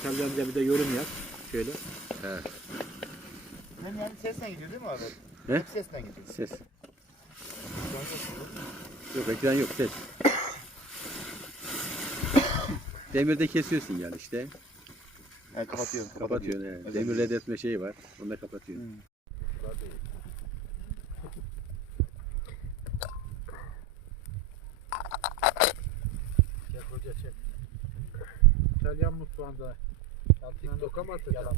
İtalyanca bir de yorum yap. Şöyle. Evet. Ben yani sesle gidiyor değil mi abi? He? Hep sesle gidiyor. Ses. Yok ekran yok ses. Demirde kesiyorsun yani işte. Yani kapatıyorum. Kapatıyorsun. Evet. Özel Demir bir- reddetme şeyi var. Onu da kapatıyorsun. Çek hoca çek. İtalyan mutfağında. TikTok'a mı atacağım?